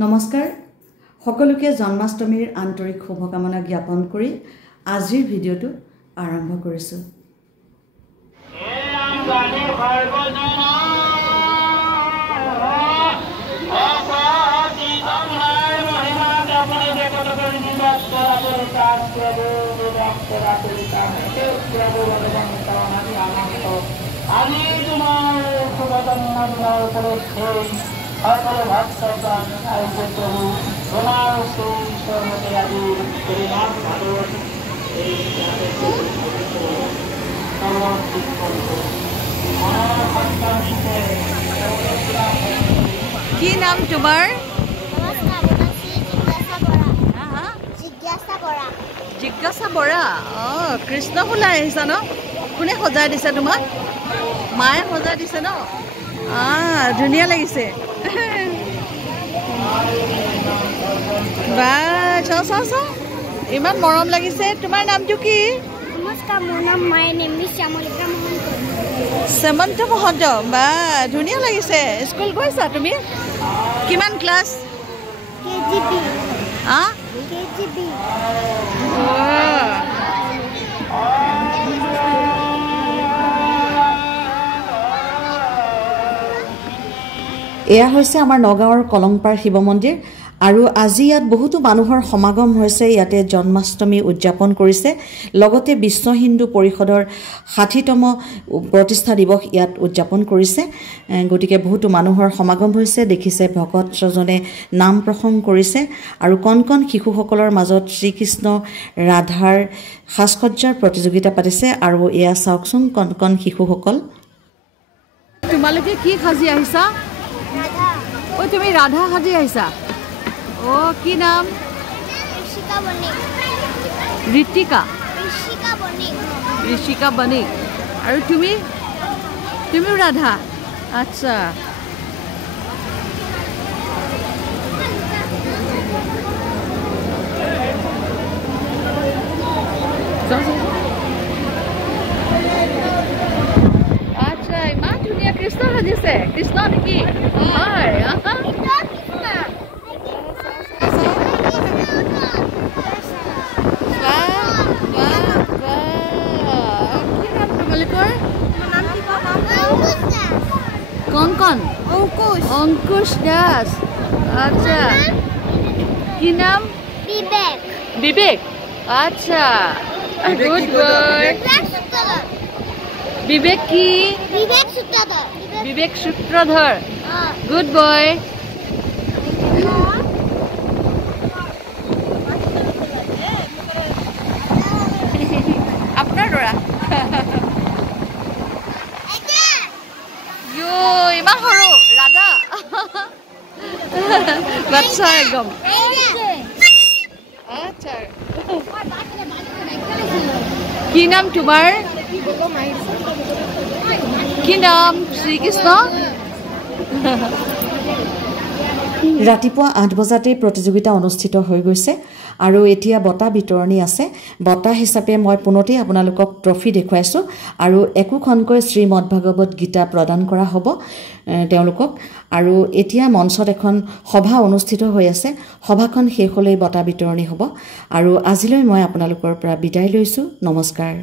নমস্কাৰ সকলোকে জন্মাষ্টমীৰ আন্তৰিক শুভকামনা জ্ঞাপন কৰি আজিৰ ভিডিঅটো আৰম্ভ কৰিছো। কি নাম তোমাৰ? জিজ্ঞাসা বৰা। কৃষ্ণ ফুলাই আহিছা ন? কোনে সজাই দিছে তোমাক? মায়ে সজাই দিছে ন? ধুনীয়া লাগিছে। বা চাও ইমান মৰম লাগিছে। তোমাৰ নামটো কি? নমস্কাৰ, মোৰ নাম শ্যামলিকা মহন্ত। শ্যামন্ত মহন্ত। বা ধুনীয়া লাগিছে। স্কুল গৈছা তুমি? কিমান ক্লাছ? কেজিবি। কেজিবি। এয়া হৈছে আমাৰ নগাঁৱৰ কলংপাৰ শিৱ মন্দিৰ আৰু আজি ইয়াত বহুতো মানুহৰ সমাগম হৈছে। ইয়াতে জন্মাষ্টমী উদযাপন কৰিছে, লগতে বিশ্ব হিন্দু পৰিষদৰ ৬০তম প্ৰতিষ্ঠা দিৱস ইয়াত উদযাপন কৰিছে। গতিকে বহুতো মানুহৰ সমাগম হৈছে। দেখিছে ভকত স্বজনে নাম প্ৰসংগ কৰিছে আৰু কণ কণ শিশুসকলৰ মাজত শ্ৰীকৃষ্ণ ৰাধাৰ সাজসজ্জাৰ প্ৰতিযোগিতা পাতিছে। আৰু এয়া চাওকচোন কণ কণ শিশুসকল। তোমালোকে কি সাজি আহিছা? তুমি ৰাধা সাজি আহিছা? কি নাম? ঋতিকা। ঋষিকা বণিক। আৰু তুমিও ৰাধা? আচ্ছা। আচ্ছা, ইমান ধুনীয়া কৃষ্ণ সাজিছে। কৃষ্ণ নেকি? হয়। কণ অংকুশ দাস। আচ্ছা, কি নাম? বিবেক। আচ্ছা, গুড বয়। বিবেক কি? বিবেক সূত্রধর। Good boy. আপনার দৰা ইমান সৰু ৰাধা। বাচ্চা একদম। আচ্ছা, কি নাম তোমাৰ? কি নাম? শ্ৰীকৃষ্ণ। ৰাতিপুৱা ৮ বজাতে প্ৰতিযোগিতা অনুষ্ঠিত হৈ গৈছে আৰু এতিয়া বঁটা বিতৰণি আছে। বঁটা হিচাপে মই পুনতেই আপোনালোকক ট্ৰফি দেখুৱাইছোঁ আৰু একোখনকৈ শ্ৰীমদ ভাগৱত গীতা প্ৰদান কৰা হ'ব তেওঁলোকক। আৰু এতিয়া মঞ্চত এখন সভা অনুষ্ঠিত হৈ আছে। সভাখন শেষ হ'লেই বঁটা বিতৰণি হ'ব। আৰু আজিলৈ মই আপোনালোকৰ পৰা বিদায় লৈছোঁ। নমস্কাৰ।